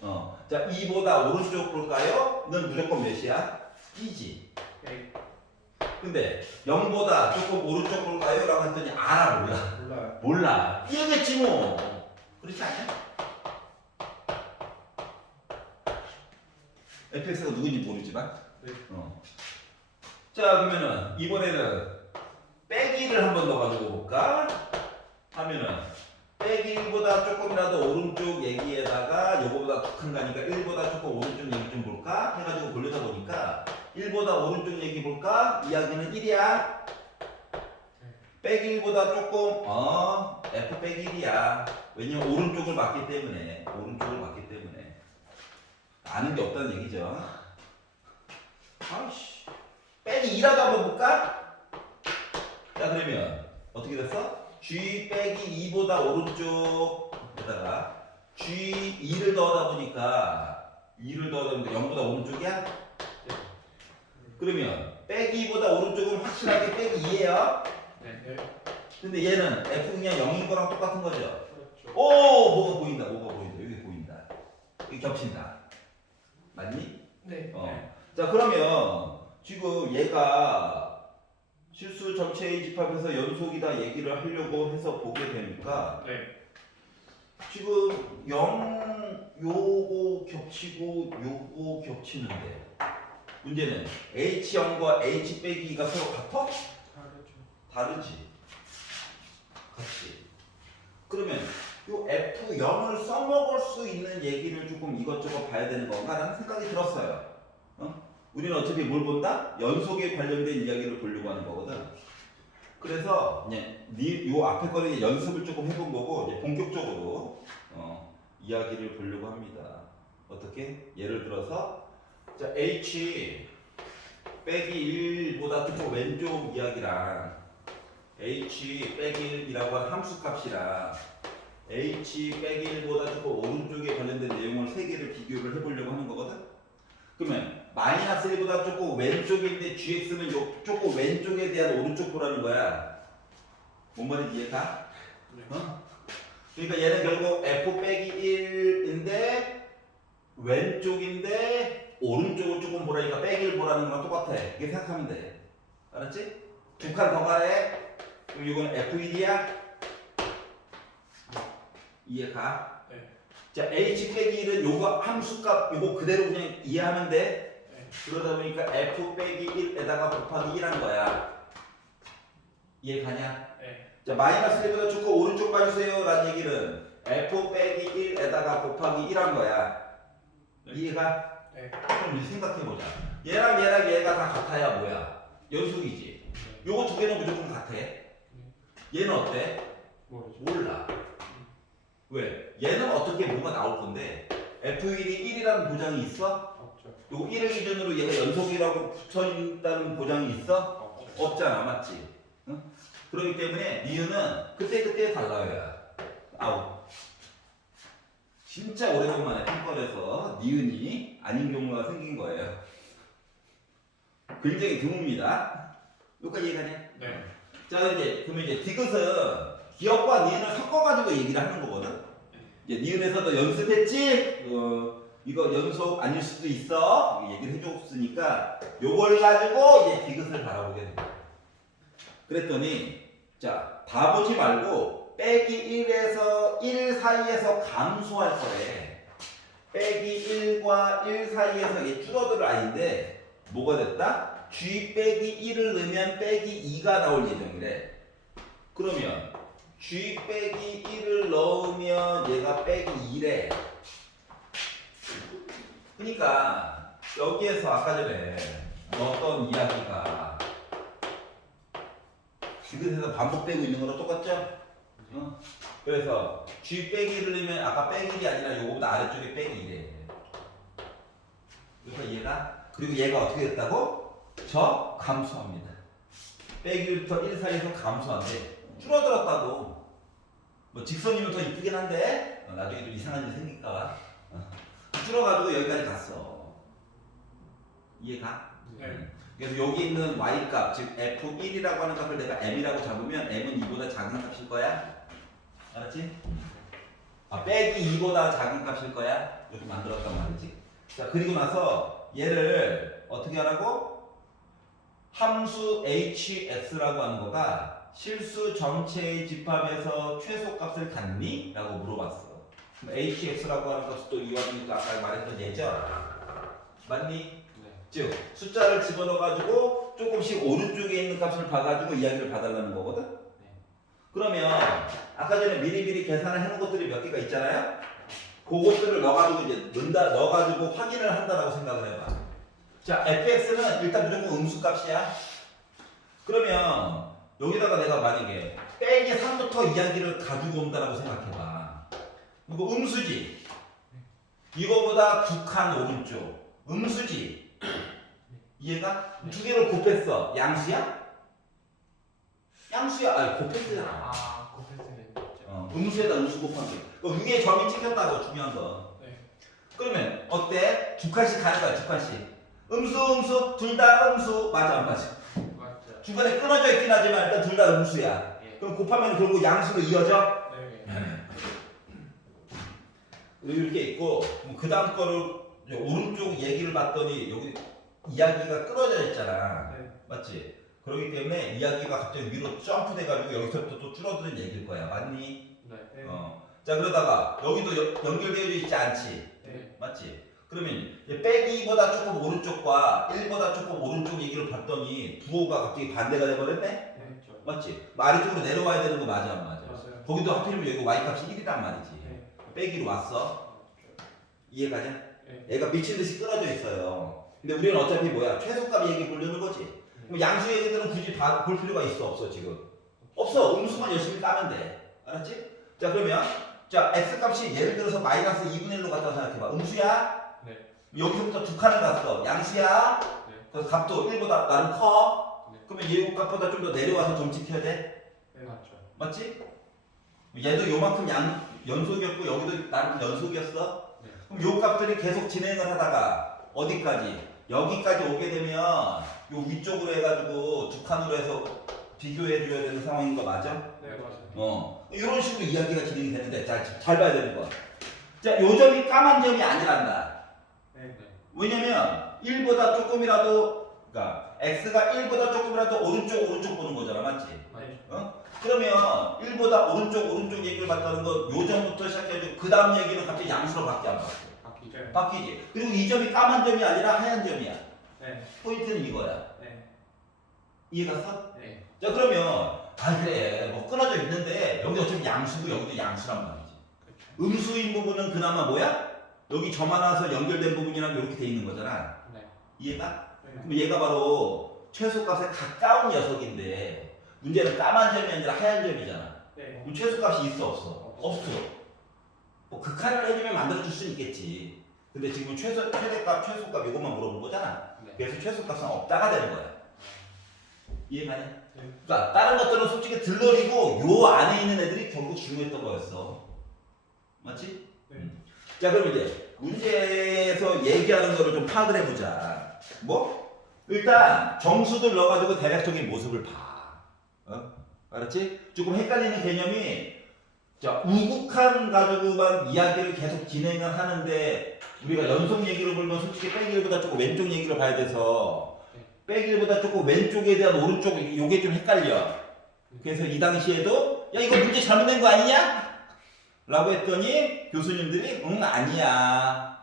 자 2보다 오른쪽 볼까요? 는 무조건 몇이야? 2지. 네. 근데 0보다 조금 오른쪽 볼까요? 라고 했더니 알아 몰라? 몰라요. 몰라. 이해겠지 뭐. 그렇지 않냐? fx가 누군지 모르지만. 네. 자 그러면은 이번에는 빼기를 한번 더 가지고 볼까? 하면은 빼기 1보다 조금이라도 오른쪽 얘기에다가 요거보다 두 칸 가니까 1보다 조금 오른쪽 얘기 좀 볼까? 해가지고 돌려다 보니까 1보다 오른쪽 얘기 볼까? 이야기는 1이야. 빼기 1보다 조금 f 빼기 1이야. 왜냐면 오른쪽을 맞기 때문에 아는 게 없다는 얘기죠. 아이씨 빼기 2라도 한번 볼까? 자 그러면 어떻게 됐어? G 빼기 2보다 오른쪽에다가 G2를 넣어다 보니까 0보다 오른쪽이야? 그러면 빼기 2보다 오른쪽은 확실하게 빼기 2예요. 네. 근데 얘는 F 그냥 0인 거랑 똑같은 거죠. 그렇죠. 오 뭐가 보인다. 여기 보인다. 여기 겹친다. 맞니? 네. 자 그러면 지금 얘가 실수 전체의 집합에서 연속이다 얘기를 하려고 해서 보게 되니까 네. 지금 0 요거 겹치고 요거 겹치는데 문제는 H0과 H 빼기 2가 서로 같아? 다르죠. 다르지. 같지. 그러면 요 F0을 써먹을 수 있는 얘기를 조금 이것저것 봐야 되는 건가 라는 생각이 들었어요. 우리는 어차피 뭘 본다? 연속에 관련된 이야기를 보려고 하는 거거든. 그래서 이제 요 앞에 거는 연습을 조금 해본 거고 이제 본격적으로 이야기를 보려고 합니다. 어떻게? 예를 들어서 자 H 빼기 1보다 조금 왼쪽 이야기랑 H 빼기 1이라고 한 함수값이랑 H 빼기 1보다 조금 오른쪽에 관련된 내용을 세 개를 비교를 해보려고 하는 거거든. 그러면 마이너스 1보다 조금 왼쪽인데 GX는 요 조금 왼쪽에 대한 오른쪽 보라는 거야. 뭔 말인지 이해가? 네. 그러니까 얘는 결국 F 빼기 1인데 왼쪽인데 오른쪽을 조금 보라니까 빼기 1 보라는 거랑 똑같아. 이렇게 생각하면 돼. 알았지? 두 칸 더 가래. 그럼 이건 F1이야? 이해가? 네. 자 H 빼기 1은 요거 함수값 요거 그대로 그냥 이해하면 돼. 네. 그러다 보니까 F 빼기 1에다가 곱하기 1한 거야. 이해가냐? 네. 자, 마이너스 1보다 조금 오른쪽 봐주세요 라는 얘기는 f 빼기 1에다가 곱하기 1한 거야. 네. 이해가? 네. 그럼 이제 생각해보자. 얘랑 얘랑 얘가 다 같아야 뭐야? 연속이지. 요거 두 개는 무조건 같아. 얘는 어때? 모르죠. 몰라. 왜? 얘는 어떻게 뭐가 나올 건데 f1이 1이라는 보장이 있어? 없죠. 요거 1을 기준으로 얘가 연속이라고 붙어있다는 보장이 있어? 없죠. 없잖아, 맞지? 응? 그렇기 때문에 니은은 그때그때 달라요. 아웃. 진짜 오래간만에 평가에서 니은이 아닌 경우가 생긴 거예요. 굉장히 드뭅니다. 여기까지 이해가냐? 네. 자, 그러면 이제 디귿은 기억과 니은을 섞어가지고 얘기를 하는 거거든. 이제 니은에서도 연습했지? 이거 연속 아닐 수도 있어. 얘기를 해줬으니까 요걸 가지고 이제 디귿을 바라보게 됩니다. 그랬더니 자, 다 보지 말고 빼기 1에서 1 사이에서 감소할 거래. 빼기 1과 1 사이에서 얘 줄어들 아이인데 뭐가 됐다? G 빼기 1을 넣으면 빼기 2가 나올 예정이래. 그러면 G 빼기 1을 넣으면 얘가 빼기 2래. 그러니까 여기에서 아까 전에 어떤 이야기가 디귿에서 반복되고 있는 거랑 똑같죠? 그래서 G 빼기 1을 넣으면 아까 빼기 1이 아니라 요거보다 아래쪽에 빼기 2래. 그래서 얘가 그리고 얘가 어떻게 됐다고? 저 감소합니다. 빼기 1부터 1 사이에서 감소한데 줄어들었다고. 뭐 직선이면 더 이쁘긴 한데 나중에 좀 이상한 일 생길까봐 줄어가지고 여기까지 갔어. 이해가? 네. 그래서 여기 있는 y 값, 즉 f1이라고 하는 값을 내가 m이라고 잡으면 m은 2보다 작은 값일 거야. 알았지? 아, 빼기 2보다 작은 값일 거야. 이렇게 만들었단 말이지. 자, 그리고 나서 얘를 어떻게 하라고? 함수 hx라고 하는 거가 실수 전체의 집합에서 최소값을 갖니? 라고 물어봤어. 그럼 hx라고 하는 것은 또 이와니까 아까 말했던 얘죠? 맞니? 네. 즉 숫자를 집어넣어가지고 조금씩 오른쪽에 있는 값을 봐가지고 이야기를 봐달라는 거거든? 네. 그러면 아까 전에 미리미리 계산을 해놓은 것들이 몇 개가 있잖아요? 그것들을 넣어가지고 이제 넣어가지고 확인을 한다라고 생각을 해봐. 자, fx는 일단 무조건 음수값이야. 그러면 여기다가 내가 만약에 빼기 3부터 이야기를 가지고 온다라고 생각해봐. 이거 음수지. 이거보다 두 칸 오른쪽. 음수지. 이해가? 두 개를 곱했어. 양수야? 양수야. 아니 곱했잖아. 아, 곱했으면 있죠. 음수에다 음수 곱한 거. 그 위에 점이 찍혔다고 중요한 거. 네. 그러면 어때? 두 칸씩 가는 거야. 두 칸씩. 음수 둘 다 음수 맞아 안 맞아? 맞죠. 중간에 끊어져 있긴 하지만 일단 둘 다 음수야. 예. 그럼 곱하면 결국 양수로 이어져? 네. 이렇게 있고 그 다음 거를 이제 오른쪽 얘기를 봤더니 여기 이야기가 끊어져 있잖아. 네. 맞지? 그렇기 때문에 이야기가 갑자기 위로 점프돼가지고 여기서부터 또 줄어드는 얘기일 거야. 맞니? 네. 네. 자 그러다가 여기도 연결되어 있지 않지? 네. 맞지? 그러면 이제 빼기보다 조금 오른쪽과 1보다 조금 오른쪽 얘기를 봤더니 부호가 갑자기 반대가 돼버렸네? 그렇죠. 맞지? 아래쪽으로 내려와야 되는 거 맞아 안 맞아? 맞아요. 거기도 하필이면 여기 y값이 1이란 말이지. 네. 빼기로 왔어. 이해가냐? 네. 얘가 미친 듯이 끊어져 있어요. 근데 우리는 어차피 뭐야? 최소값 얘기 보려는 거지. 그럼 양수 얘기들은 굳이 볼 필요가 있어 없어 지금? 없어. 음수만 열심히 따면 돼. 알았지? 자 그러면 자 x값이 예를 들어서 마이너스 2분의 1로 갔다고 생각해봐. 음수야? 네. 여기서부터 두 칸을 갔어. 양수야? 네. 그래서 값도 1보다 나름 커? 네. 그러면 얘 값보다 좀 더 내려와서 점 지켜야 돼? 네. 맞죠. 맞지? 얘도 요만큼 연속이었고 여기도 나름 연속이었어? 네. 그럼 요 값들이 계속 진행을 하다가 어디까지? 여기까지 오게 되면 요 위쪽으로 해가지고 두 칸으로 해서 비교해줘야 되는 상황인 거 맞아? 네. 맞아요. 이런 식으로 이야기가 진행이 되는데 잘 봐야 되는 거야. 자, 요 점이 까만 점이 아니란다. 네. 왜냐면 1보다 조금이라도 그러니까 x가 1보다 조금이라도 오른쪽 보는 거잖아. 맞지? 맞죠. 그러면 1보다 오른쪽 얘기를 봤다는 거 요점부터 시작해가지고 그 다음 얘기는 갑자기 양수로 바뀌어 안 바뀌어? 바뀌죠. 네. 바뀌지. 그리고 이 점이 까만 점이 아니라 하얀 점이야. 네. 포인트는 이거야. 네. 이해갔어? 네. 자 그러면 아 그래 뭐 끊어져 있는데 여기 어차피 양수고 여기도 양수란 말이지. 음수인 부분은 그나마 뭐야? 여기 점 하나서 연결된 부분이랑 이렇게 돼 있는 거잖아. 네. 이해가? 네. 그럼 얘가 바로 최소값에 가까운 녀석인데 문제는 까만 점이 아니라 하얀 점이잖아. 네. 그럼 최소값이 있어 없어? 없어. 뭐 극한을 해주면 만들어줄 수는 있겠지. 근데 지금 최대값, 최소값 이것만 물어본 거잖아. 네. 그래서 최소값은 없다가 되는 거야. 이해가냐? 네. 그러니까 다른 것들은 솔직히 들러리고 요 안에 있는 애들이 결국 중요했던 거였어. 맞지? 네. 자 그럼 이제 문제에서 얘기하는 거를 좀 파악을 해보자. 뭐? 일단 정수들 넣어가지고 대략적인 모습을 봐. 알았지? 조금 헷갈리는 개념이 자 우국한 가지고만 이야기를 계속 진행을 하는데 우리가 연속 얘기를 보면 솔직히 빼기보다 조금 왼쪽 얘기를 봐야 돼서 빼기보다 조금 왼쪽에 대한 오른쪽 요게 좀 헷갈려. 그래서 이 당시에도 야 이거 문제 잘못된 거 아니냐? 라고 했더니 교수님들이 응 아니야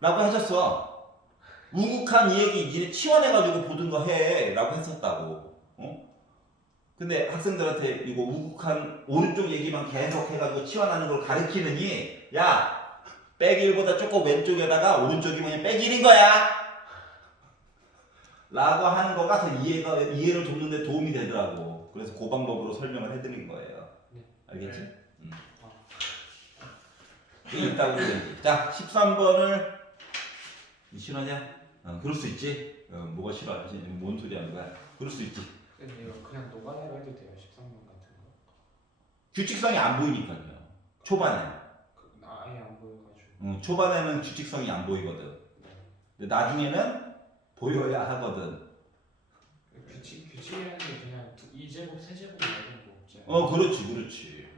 라고 하셨어. 우국한 이 얘기 니네 치환해가지고 보든가 해 라고 했었다고. 근데 학생들한테 이거 우국한 오른쪽 얘기만 계속 해가지고 치환하는 걸 가르치느니 야 빼기 1보다 조금 왼쪽에다가 오른쪽이 뭐냐 빼기 1인 거야 라고 하는 거가 더 이해를 돕는 데 도움이 되더라고. 그래서 그 방법으로 설명을 해드린 거예요. 알겠지? 네. 이게 있다고 얘기. 자 13번을 싫어하냐? 그럴 수 있지. 뭐가 싫어하지? 뭔 소리 하는 거야? 그럴 수 있지. 근데 이거 그냥 노가다로 해도 돼요 13번 같은 거. 규칙성이 안 보이니까요. 초반에. 아예 안 보여가지고. 초반에는 규칙성이 안 보이거든. 네. 근데 나중에는 보여야 하거든. 규칙이라는 게 그냥 2제곱, 3제곱 이런 거 없잖아요. 그렇지.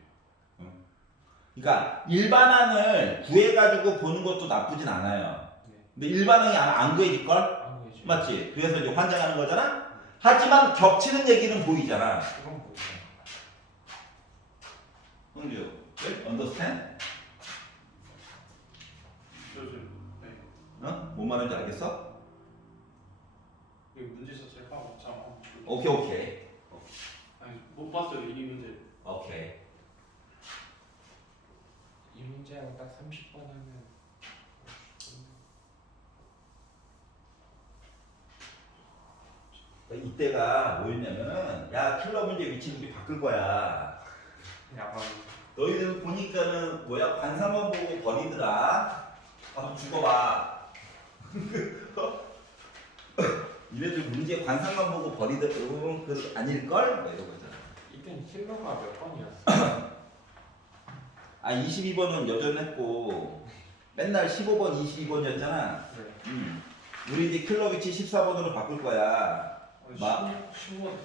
그러니까 일반항을 구해가지고 보는 것도 나쁘진 않아요. 네. 근데 일반항이 안 구해질걸? 안 보이죠. 맞지? 그래서 이제 환장하는 거잖아? 하지만 겹치는 얘기는 보이잖아. 그건 보이죠. 형규, understand? 네. 뭔 말인지 알겠어? 이거 문제 자체를 파악 참. 오케이. 아니 못 봤어요 이 문제. 오케이. 이 문제하고 딱 30번 하면 이때가 뭐였냐면은 야 킬러 문제 위치 우리 바꿀 거야. 그냥 너희들 보니까는 뭐야 관사만 보고 버리더라. 한번 죽어봐. 이래도 문제 관상만 보고 버리더라. 그 아닐걸? 뭐 이러고 있잖아. 이때는 킬러가 몇 번이었어? 22번은 여전했고 맨날 15번, 22번이었잖아. 네. 우리 이제 킬러 위치 14번으로 바꿀 거야. 15가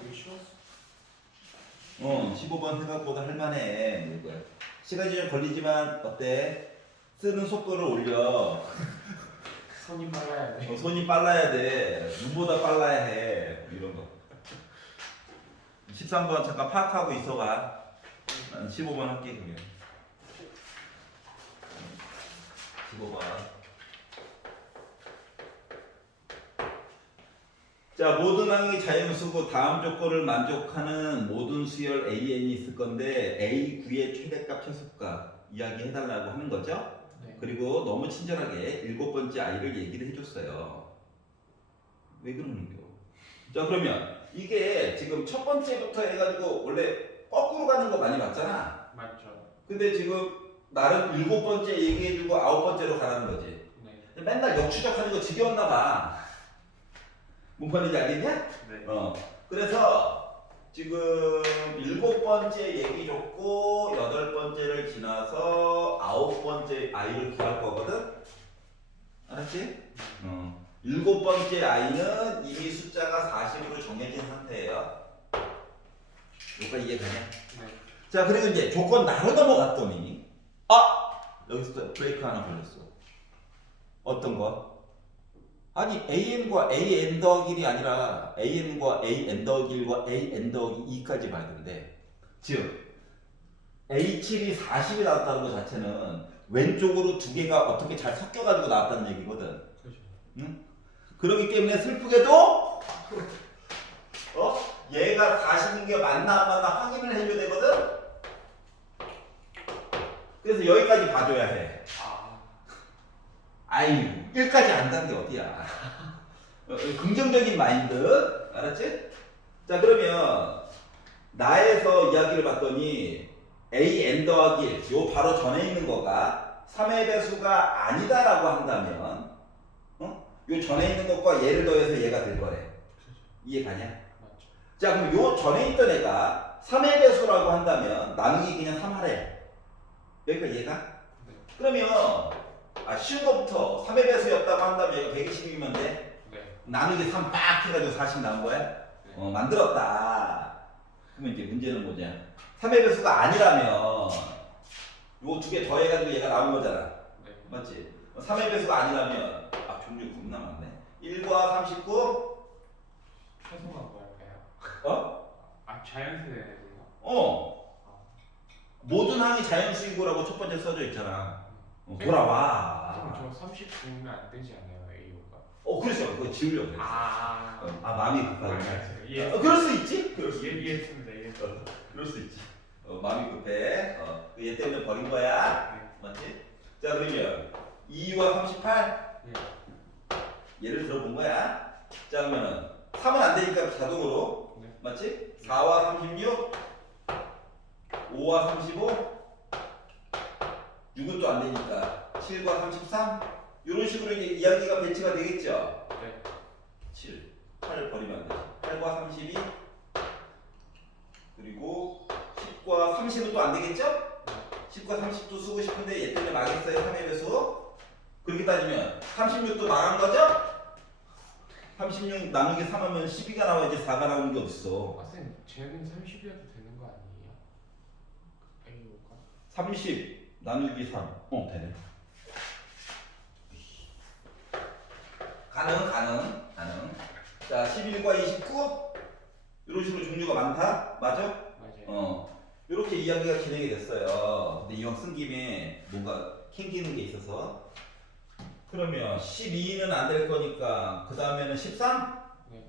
되게 쉬웠어. 15번 생각보다 할만해. 이거야. 시간이 좀 걸리지만 어때? 쓰는 속도를 올려. 손이 빨라야 돼. 손이 빨라야 돼. 눈보다 빨라야 해. 이런 거. 13번 잠깐 파악하고 있어봐. 난 15번 할게 그러면. 15번. 자, 모든 항이 자연수고 다음 조건을 만족하는 모든 수열 AN이 있을 건데 A9의 최대값, 최소값 이야기해달라고 하는 거죠. 네. 그리고 너무 친절하게 7번째 아이를 얘기를 해줬어요. 왜 그러는겨? 자, 그러면 이게 지금 첫 번째부터 해가지고 원래 거꾸로 가는 거 많이 봤잖아. 맞죠. 근데 지금 나름 7번째 얘기해주고 9번째로 가라는 거지. 네. 맨날 역추적하는 거 지겨웠나 봐. 뭔 말인지 알겠냐? 네. 그래서 지금 7번째 얘기 줬고 8번째를 지나서 9번째 아이를 구할 거거든? 알았지? 7번째 아이는 이미 숫자가 40으로 정해진 상태예요. 여기까지 이해가냐? 네. 자, 그리고 이제 조건 나로 넘어갔더니 여기서 브레이크 하나 걸렸어. 어떤 거? 아니 AN과 AN 더하기 1이 아니라 AN과 AN 더하기 1과 AN 더하기 2까지 봐야 되는데, 즉 A7이 40이 나왔다는 것 자체는 왼쪽으로 두 개가 어떻게 잘 섞여가지고 나왔다는 얘기거든. 그렇죠. 그렇기 때문에 슬프게도 얘가 40인 게 맞나 안 맞나 확인을 해줘야 되거든. 그래서 여기까지 봐줘야 해. 아유 1까지 안다는 게 어디야. 긍정적인 마인드 알았지? 자 그러면 나에서 이야기를 봤더니 a n 더하기 1, 요 바로 전에 있는 거가 3의 배수가 아니다라고 한다면 요 전에 있는 것과 얘를 더해서 얘가 될 거래. 이해 가냐? 맞죠. 자 그럼 요 전에 있던 애가 3의 배수라고 한다면 나누기 그냥 3 하래. 여기까지 얘가? 네. 그러면 쉬운 거부터 3의 배수였다고 한다면 얘가 120이면 돼? 네. 나누기 3 빡 해가지고 40 나온 거야? 네. 만들었다. 그러면 이제 문제는 뭐냐? 3의 배수가 아니라면 요 두 개 더해가지고 얘가 나온 거잖아. 네. 맞지? 3의 배수가 아니라면 종류 겁나 많네. 1과 39 최소가 뭐 할까요? 자연수에 내야 모든 항이 자연수이고라고 첫 번째 써져 있잖아. 돌아와. 그럼 저 39면 안 되지 않아요, A가? 그래서 그거 지우려고 그랬어. 마음이 급하구나. 그럴 수 있지? 그럴 수 있지. 이해했습니다. 이해했습니다. 그럴 수 있지. 마음이 급해. 얘 때문에 버린 거야. 네. 맞지? 자 그러면 2와 38 네. 예를 들어본 거야. 자 그러면은 3은 안 되니까 자동으로 네. 맞지? 4와 36 5와 35 6은 또 안 되니까 7과 33 이런 식으로 이제 이야기가 배치가 되겠죠. 네. 7, 8 버리면 안 되지. 8과 32 그리고 10과 30은 또 안 되겠죠? 10과 30도 쓰고 싶은데 얘 때문에 망했어요. 3의 배수. 그렇게 따지면 36도 망한 거죠? 36 나누기 3 하면 12가 나와야지 4가 나오는 게 어딨어. 쌤, 쟤는 30이어도 되는 거 아니에요? A가? 30 나누기 3 되네. 가능. 자 11과 29 이런 식으로 종류가 많다. 맞아? 맞아요. 이렇게 이야기가 진행이 됐어요. 근데 이왕 쓴 김에 뭔가 캥기는 게 있어서 그러면 12는 안 될 거니까 그 다음에는 13? 네.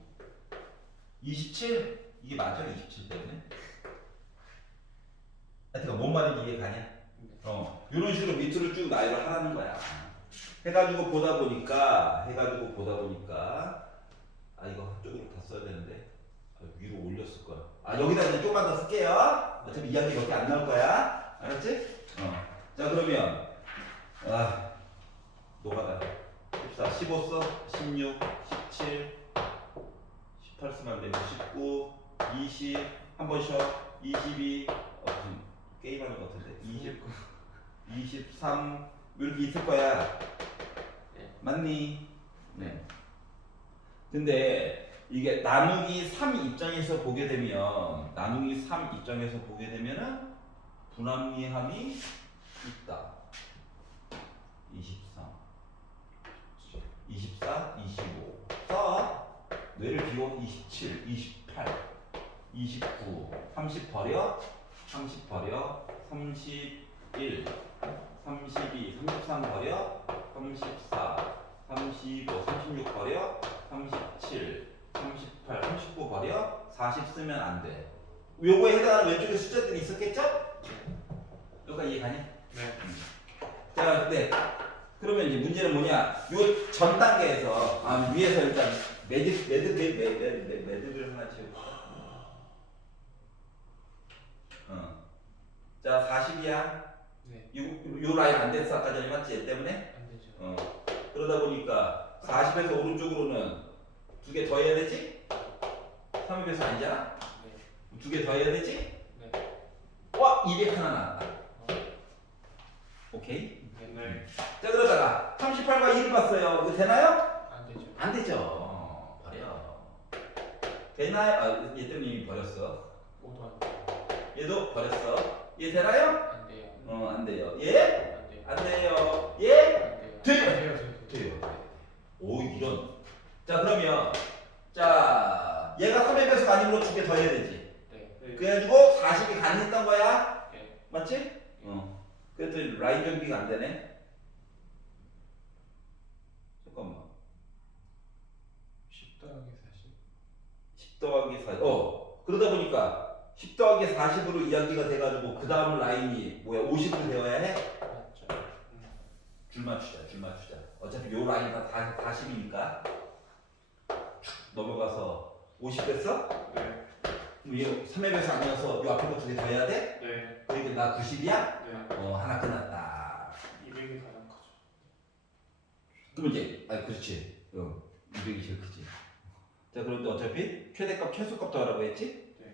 27? 이게 맞아? 27 때문에? 하여튼 뭔 말인지 이해 가냐? 이런 식으로 밑으로 쭉 나열을 하라는 거야. 해가지고 보다 보니까 이거 한쪽으로 다 써야 되는데 위로 올렸을 거야. 여기다 이제 조금만 더 쓸게요. 어차피 이야기 몇 개 안 나올 거야. 알았지? 자 그러면 노가다 14, 15 써, 16, 17, 18 쓰면 안 되고 19, 20 한 번 쉬어, 22 지금 게임하는 것 같은데 29, 23 이렇게 있을 거야. 맞니? 네. 근데 이게 나누기 3 입장에서 보게 되면은 분합리함이 있다. 23, 24, 25 써. 뇌를 비워. 27, 28, 29, 30 버려. 31, 32, 33 버려. 34, 35, 36 버려. 37, 38, 39 버려. 40 쓰면 안 돼. 요거에 해당하는 왼쪽에 숫자들이 있었겠죠? 여기까지 이해 가냐? 네. 자, 근데 그러면 이제 문제는 뭐냐? 요 전 단계에서 위에서 일단 매듭을 하나 지울까? 자, 40이야. 네. 요 라인 안 됐어 아까 전에 맞지? 얘 때문에? 안 되죠. 그러다 보니까 40에서 오른쪽으로는 두 개 더 해야 되지? 3의 배수 아니잖아? 네. 두 개 더 해야 되지? 네. 200 하나 나왔다. 오케이? 네. 자 그러다가 38과 1을 봤어요. 이거 되나요? 안 되죠. 안 되죠. 버려. 되나요? 얘 때문에 이미 버렸어. 모두 안 돼요. 얘도 버렸어. 얘 되나요? 안 돼요. 안 돼요. 얘? 안 돼요. 안 돼요. 얘? 안 돼요. 돼요. 안 돼요. 돼요. 오 이런. 자 그러면 자 얘가 3의 배수가 아니므로 두 개 더 해야 되지. 네. 그래가지고 40이 가능했던 거야. 네. 맞지? 그래도 라인 정비가 안 되네. 잠깐만. 10 더하기 40. 10 더하기 4. 그러다 보니까 10 더하기 40으로 이야기가 돼가지고 그 다음 라인이 뭐야 50이 되어야 해? 맞죠. 줄 맞추자. 어차피 요 라인 다 40이니까 넘어가서 50 됐어? 네. 그럼 얘 3의 배수 아니어서 요 앞에 거 두 개 더 해야 돼? 네. 그러니까 나 90이야? 네. 하나 끝났다. 200이 가장 크죠. 그럼 이제 그렇지. 200이 제일 크지. 자 그런데 어차피 최대값 최소값도 하라고 했지? 네.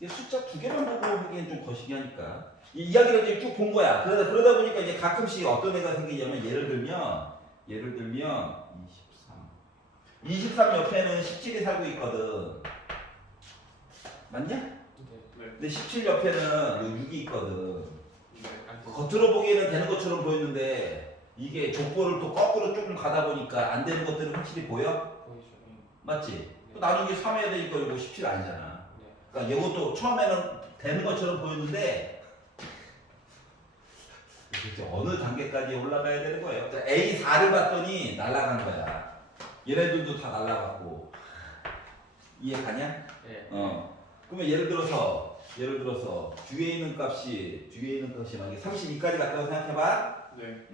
이 숫자 두 개만 보고 하기엔 좀 거시기하니까 이 이야기를 이제 쭉 본 거야. 그러다 보니까 이제 가끔씩 어떤 애가 생기냐면 예를 들면 23 옆에는 17이 살고 있거든. 맞냐? 네. 근데 17 옆에는 6이 있거든. 네. 안 되죠. 겉으로 보기에는 되는 것처럼 보였는데 이게 족보를 또 거꾸로 조금 가다 보니까 안 되는 것들은 확실히 보여? 보이죠. 맞지? 또 나중에 3 해야 되니까 이거 17 아니잖아. 네. 그러니까 이것도 처음에는 되는 것처럼 보였는데 이제 어느 단계까지 올라가야 되는 거예요. A4를 봤더니 날아간 거야. 얘네들도 다 날아갔고 이해 가냐? 네. 그러면 예를 들어서 뒤에 있는 값이 만약에 32까지 갔다고 생각해봐. 네.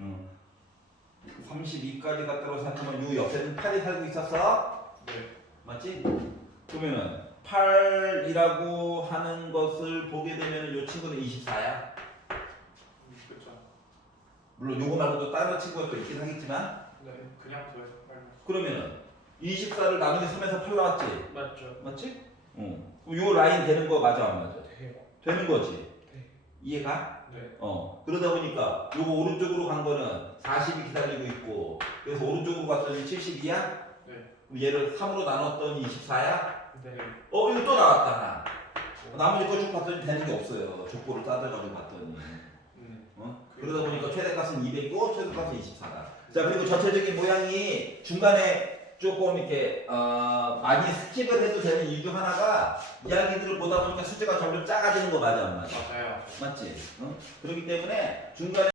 32까지 갔다고 생각하면 이 옆에는 8이 살고 있었어. 네. 맞지? 그러면은 8이라고 하는 것을 보게 되면 이 친구는 24야. 그렇죠. 물론 요거 말고도 다른 친구가 또 있긴 하겠지만 네. 그냥 더해서 빨리. 그러면은 24를 나누기 3에서 8 나왔지? 맞죠. 맞지? 그럼 요 라인 되는 거 맞아 안 맞아? 돼요. 되는 거지. 네. 이해가? 네. 그러다 보니까 요거 오른쪽으로 간 거는 40이 기다리고 있고 그래서 오른쪽으로 갔더니 72야? 네. 그럼 얘를 3으로 나눴더니 24야? 네. 이거 또 나왔다 하나. 나머지 거 쭉 봤더니 되는 게 없어요. 족보를 따져가지고 봤더니. 그러다 보니까 최대값은 200이고 최소값은 24다. 자 그리고 전체적인 모양이 중간에 조금 이렇게 많이 스킵을 해도 되는 이유 중 하나가 이야기들을 보다 보니까 숫자가 점점 작아지는 거 맞아 안 맞아? 맞아요. 맞지? 그렇기 때문에 중간에